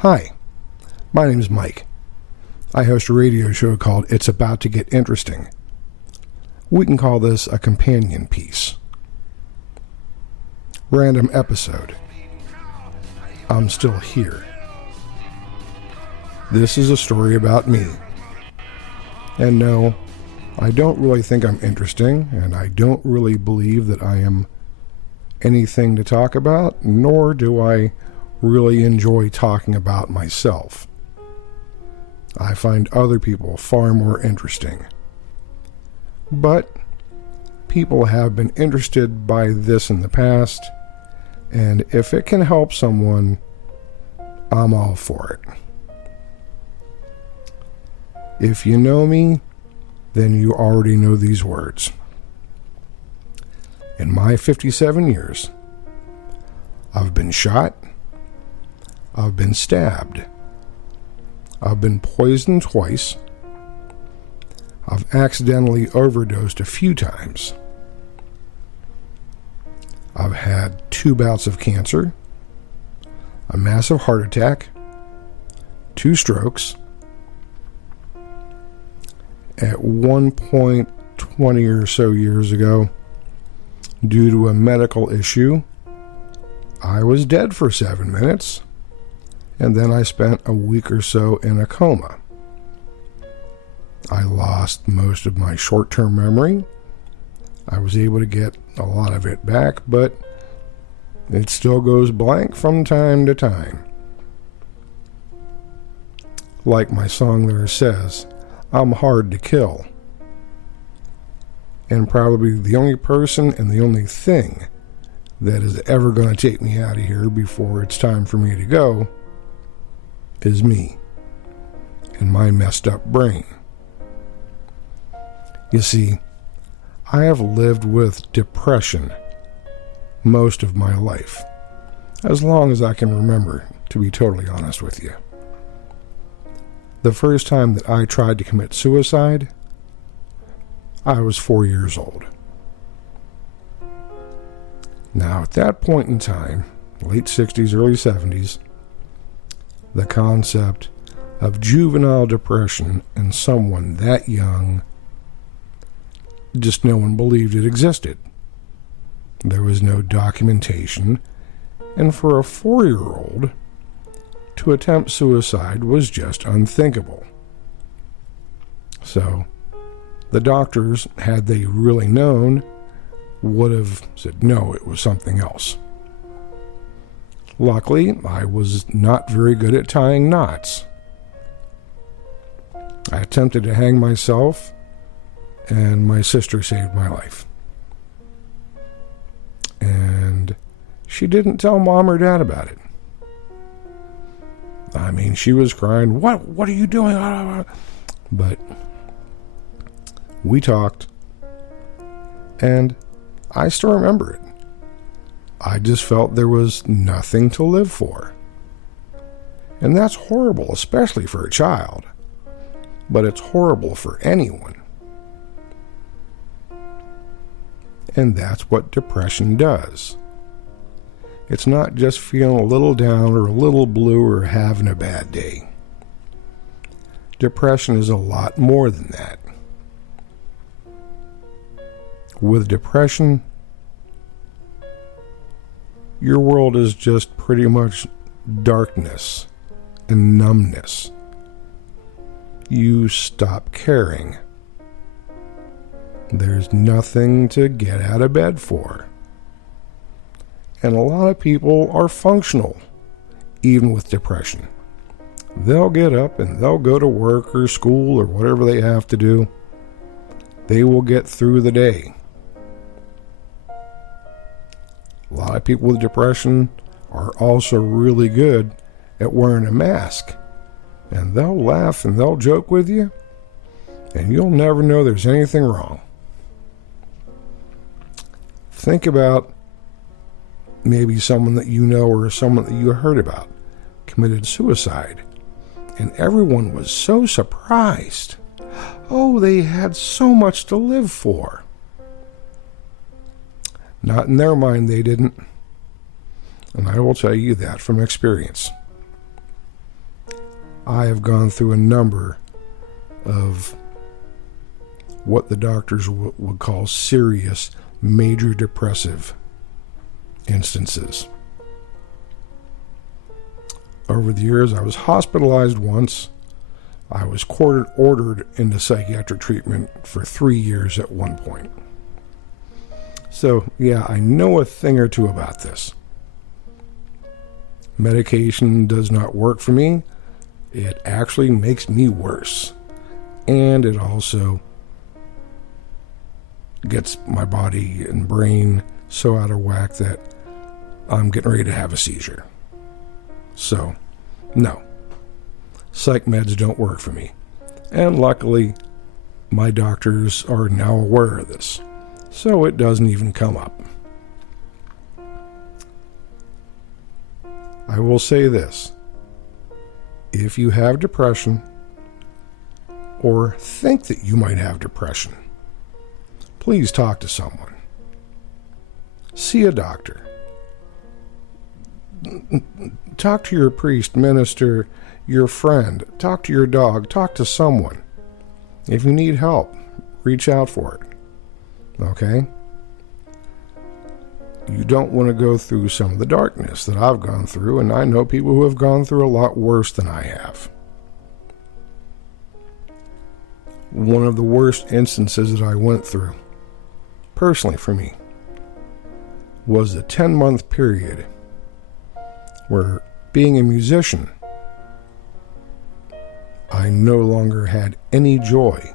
Hi, my name is Mike. I host a radio show called It's About to Get Interesting. We can call this a companion piece. Random episode. I'm still here. This is a story about me. And no, I don't really think I'm interesting, and I don't really believe that I am anything to talk about, nor do I really enjoy talking about myself. I find other people far more interesting. But people have been interested by this in the past, and if it can help someone, I'm all for it. If you know me, then you already know these words. In my 57 years, I've been shot, I've been stabbed, I've been poisoned twice, I've accidentally overdosed a few times, I've had 2 bouts of cancer, a massive heart attack, 2 strokes. At one point 20 or so years ago, due to a medical issue, I was dead for 7 minutes, and then I spent a week or so in a coma. I lost most of my short-term memory. I was able to get a lot of it back, but it still goes blank from time to time. Like my song there says, I'm hard to kill. And probably the only person and the only thing that is ever going to take me out of here before it's time for me to go is me and my messed up brain. You see, I have lived with depression most of my life, as long as I can remember, to be totally honest with you. The first time that I tried to commit suicide, I was 4 years old. Now, at that point in time, late 60s, early 70s, the concept of juvenile depression in someone that young, just no one believed it existed. There was no documentation, and for a 4-year-old, to attempt suicide was just unthinkable. So, the doctors, had they really known, would have said no, it was something else. Luckily, I was not very good at tying knots. I attempted to hang myself, and my sister saved my life. And she didn't tell Mom or Dad about it. I mean, she was crying, What are you doing? But we talked, and I still remember it. I just felt there was nothing to live for. And that's horrible, especially for a child. But it's horrible for anyone. And that's what depression does. It's not just feeling a little down or a little blue or having a bad day. Depression is a lot more than that. With depression, your world is just pretty much darkness and numbness. You stop caring. There's nothing to get out of bed for. And a lot of people are functional, even with depression. They'll get up and they'll go to work or school or whatever they have to do. They will get through the day. A lot of people with depression are also really good at wearing a mask. And they'll laugh and they'll joke with you, and you'll never know there's anything wrong. Think about maybe someone that you know or someone that you heard about committed suicide, and everyone was so surprised. Oh, they had so much to live for. Not in their mind, they didn't. And I will tell you that from experience. I have gone through a number of what the doctors would call serious major depressive instances. Over the years, I was hospitalized once. I was ordered into psychiatric treatment for 3 years at one point. So, yeah, I know a thing or two about this. Medication does not work for me. It actually makes me worse. And it also gets my body and brain so out of whack that I'm getting ready to have a seizure. So, no. Psych meds don't work for me. And luckily, my doctors are now aware of this. So it doesn't even come up. I will say this. If you have depression, or think that you might have depression, please talk to someone. See a doctor. Talk to your priest, minister, your friend. Talk to your dog. Talk to someone. If you need help, reach out for it. Okay? You don't want to go through some of the darkness that I've gone through, and I know people who have gone through a lot worse than I have. One of the worst instances that I went through, personally for me, was a 10-month period where, being a musician, I no longer had any joy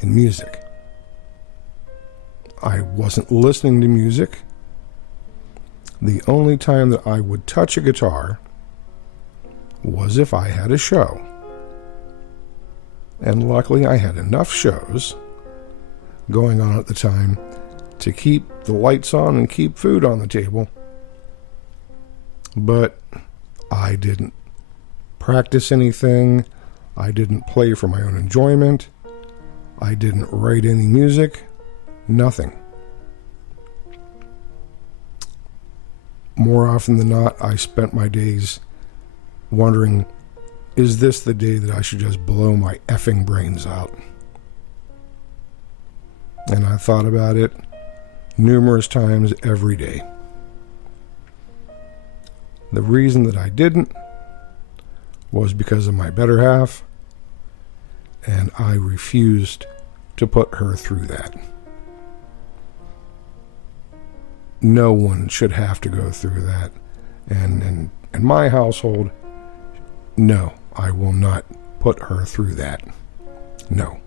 in music. I wasn't listening to music. The only time that I would touch a guitar was if I had a show. And luckily I had enough shows going on at the time to keep the lights on and keep food on the table. But I didn't practice anything. I didn't play for my own enjoyment. I didn't write any music. Nothing. More often than not, I spent my days wondering, is this the day that I should just blow my effing brains out? And I thought about it numerous times every day. The reason that I didn't was because of my better half, and I refused to put her through that. No one should have to go through that. And in my household, no, I will not put her through that. No.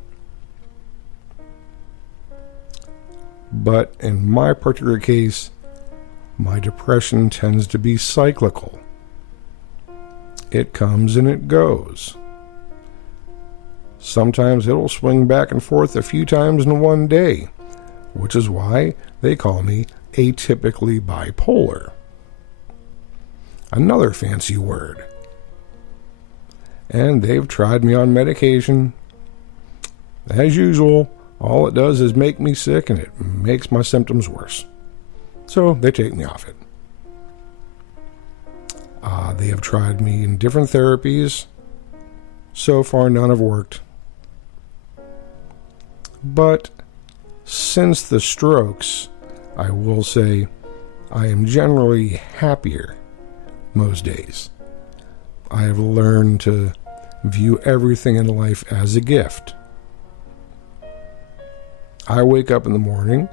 But in my particular case, my depression tends to be cyclical. It comes and it goes. Sometimes it'll swing back and forth a few times in one day, which is why they call me atypically bipolar. Another fancy word. And they've tried me on medication. As usual, all it does is make me sick and it makes my symptoms worse. So they take me off it. They have tried me in different therapies. So far, none have worked. But since the strokes, I will say I am generally happier most days. I have learned to view everything in life as a gift. I wake up in the morning.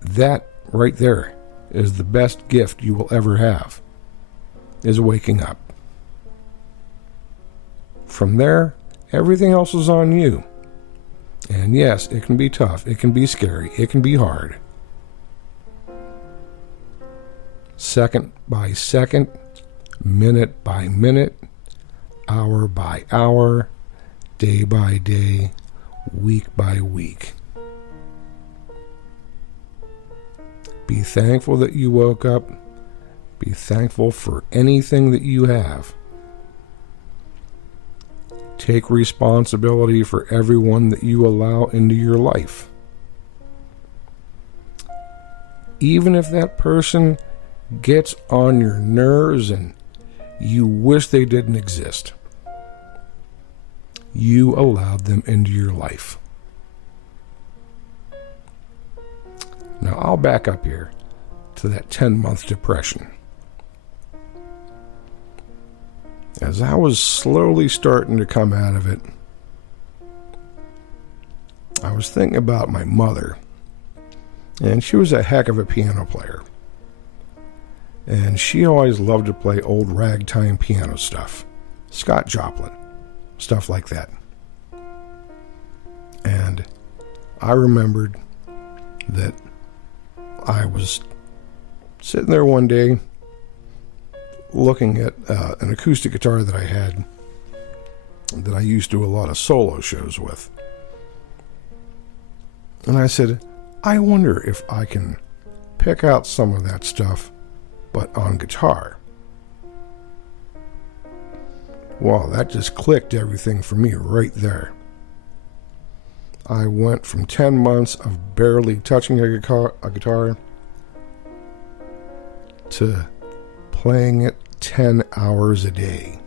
That right there is the best gift you will ever have, is waking up. From there, everything else is on you. And yes, it can be tough, it can be scary, it can be hard. Second by second, minute by minute, hour by hour, day by day, week by week. Be thankful that you woke up. Be thankful for anything that you have. Take responsibility for everyone that you allow into your life. Even if that person gets on your nerves and you wish they didn't exist. You allowed them into your life. Now, I'll back up here to that 10-month depression. As I was slowly starting to come out of it, I was thinking about my mother, and she was a heck of a piano player. And she always loved to play old ragtime piano stuff, Scott Joplin, stuff like that. And I remembered that I was sitting there one day looking at an acoustic guitar that I had that I used to do a lot of solo shows with. And I said, I wonder if I can pick out some of that stuff, but on guitar. Wow, that just clicked everything for me right there. I went from 10 months of barely touching a guitar to playing it 10 hours a day.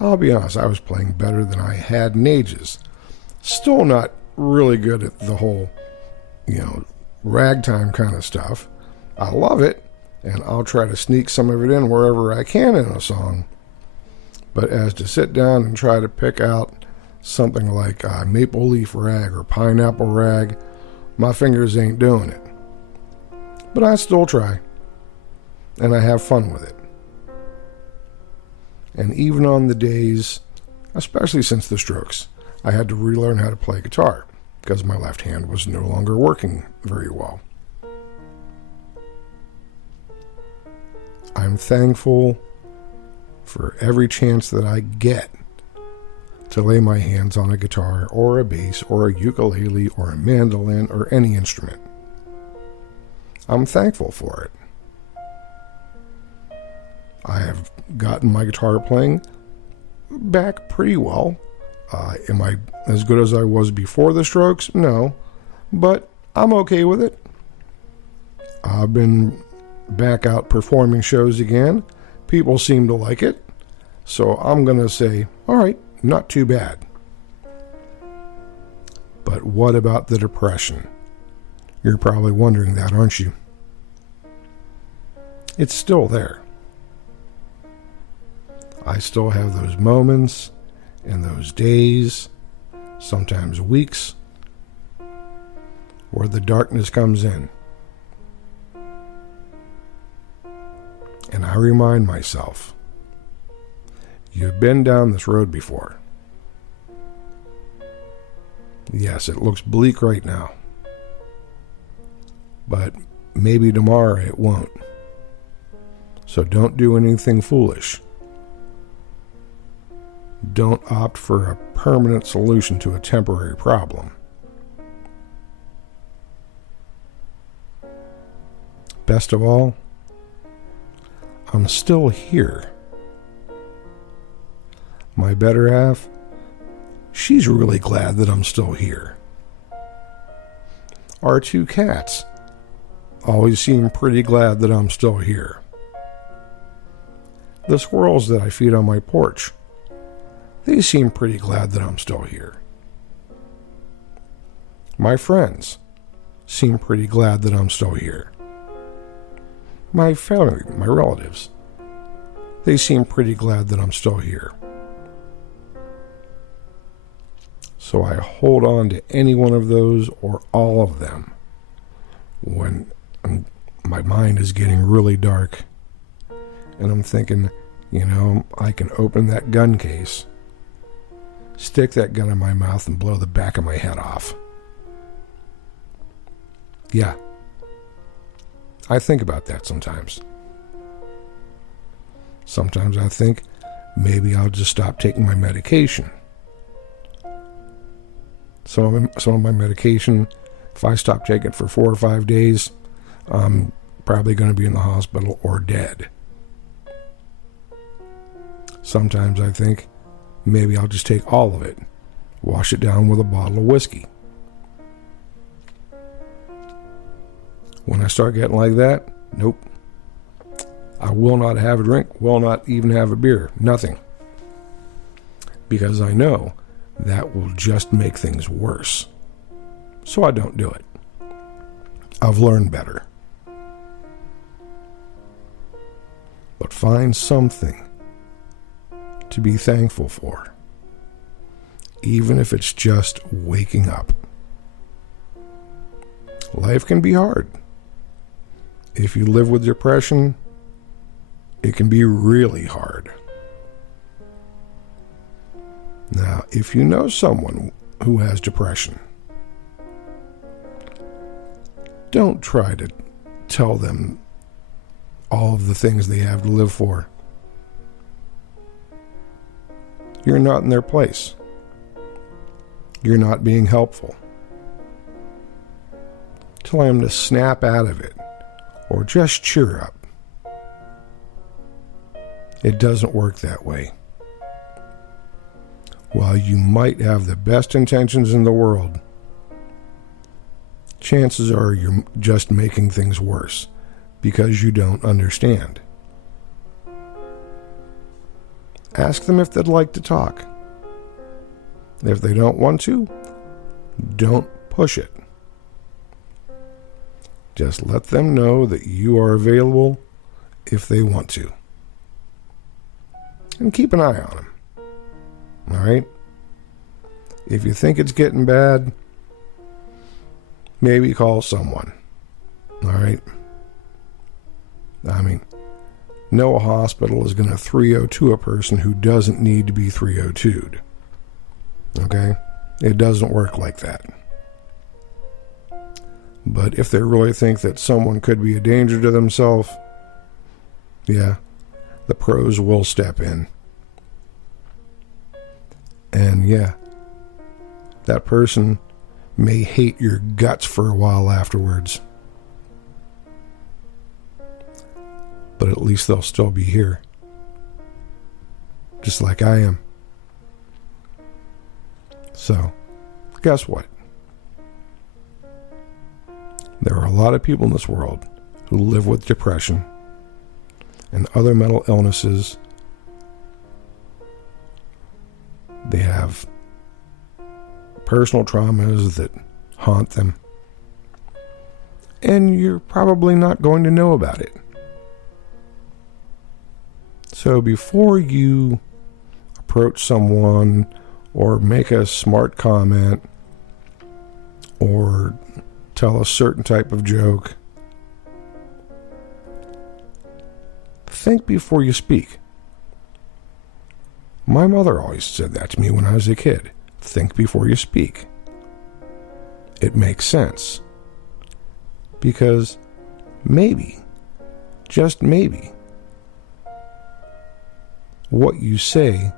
I'll be honest, I was playing better than I had in ages. Still not really good at the whole, ragtime kind of stuff. I love it, and I'll try to sneak some of it in wherever I can in a song. But as to sit down and try to pick out something like Maple Leaf Rag or Pineapple Rag, my fingers ain't doing it. But I still try, and I have fun with it. And even on the days, especially since the Strokes, I had to relearn how to play guitar because my left hand was no longer working very well. I'm thankful for every chance that I get to lay my hands on a guitar or a bass or a ukulele or a mandolin or any instrument. I'm thankful for it. I have gotten my guitar playing back pretty well. Am I as good as I was before the Strokes? No, but I'm okay with it. I've been back out performing shows again. People seem to like it. So I'm going to say, all right, not too bad. But what about the depression? You're probably wondering that, aren't you? It's still there. I still have those moments and those days, sometimes weeks, where the darkness comes in. And I remind myself, you've been down this road before. Yes, it looks bleak right now. But maybe tomorrow it won't. So don't do anything foolish. Don't opt for a permanent solution to a temporary problem. Best of all, I'm still here. My better half, she's really glad that I'm still here. Our two cats always seem pretty glad that I'm still here. The squirrels that I feed on my porch, they seem pretty glad that I'm still here. My friends seem pretty glad that I'm still here. My family, my relatives, they seem pretty glad that I'm still here. So I hold on to any one of those or all of them when my mind is getting really dark and I'm thinking, I can open that gun case, stick that gun in my mouth and blow the back of my head off. Yeah. I think about that sometimes. Sometimes I think maybe I'll just stop taking my medication. Some of my medication, if I stop taking it for 4 or 5 days, I'm probably going to be in the hospital or dead. Sometimes I think maybe I'll just take all of it, wash it down with a bottle of whiskey. When I start getting like that, nope. I will not have a drink, will not even have a beer, nothing. Because I know that will just make things worse. So I don't do it. I've learned better. But find something to be thankful for, even if it's just waking up. Life can be hard. If you live with depression, it can be really hard. Now, if you know someone who has depression, don't try to tell them all of the things they have to live for. You're not in their place. You're not being helpful. Tell them to snap out of it or just cheer up. It doesn't work that way. While you might have the best intentions in the world, chances are you're just making things worse because you don't understand. Ask them if they'd like to talk. If they don't want to, don't push it. Just let them know that you are available if they want to. And keep an eye on them. All right? If you think it's getting bad, maybe call someone. All right? I mean, no hospital is going to 302 a person who doesn't need to be 302'd. Okay? It doesn't work like that. But if they really think that someone could be a danger to themselves, yeah, the pros will step in. And yeah, that person may hate your guts for a while afterwards. But at least they'll still be here. Just like I am. So, guess what? There are a lot of people in this world who live with depression and other mental illnesses. They have personal traumas that haunt them. And you're probably not going to know about it. So before you approach someone or make a smart comment or tell a certain type of joke, think before you speak. My mother always said that to me when I was a kid. Think before you speak. It makes sense. Because maybe, just maybe, what you say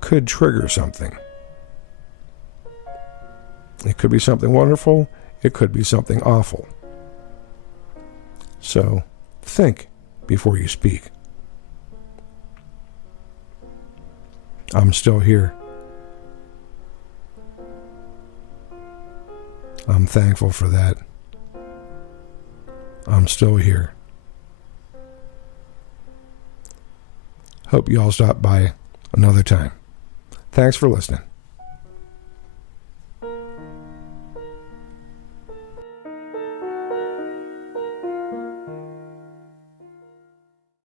could trigger something. It could be something wonderful. It could be something awful. So, think before you speak. I'm still here. I'm thankful for that. I'm still here. Hope you all stop by another time. Thanks for listening.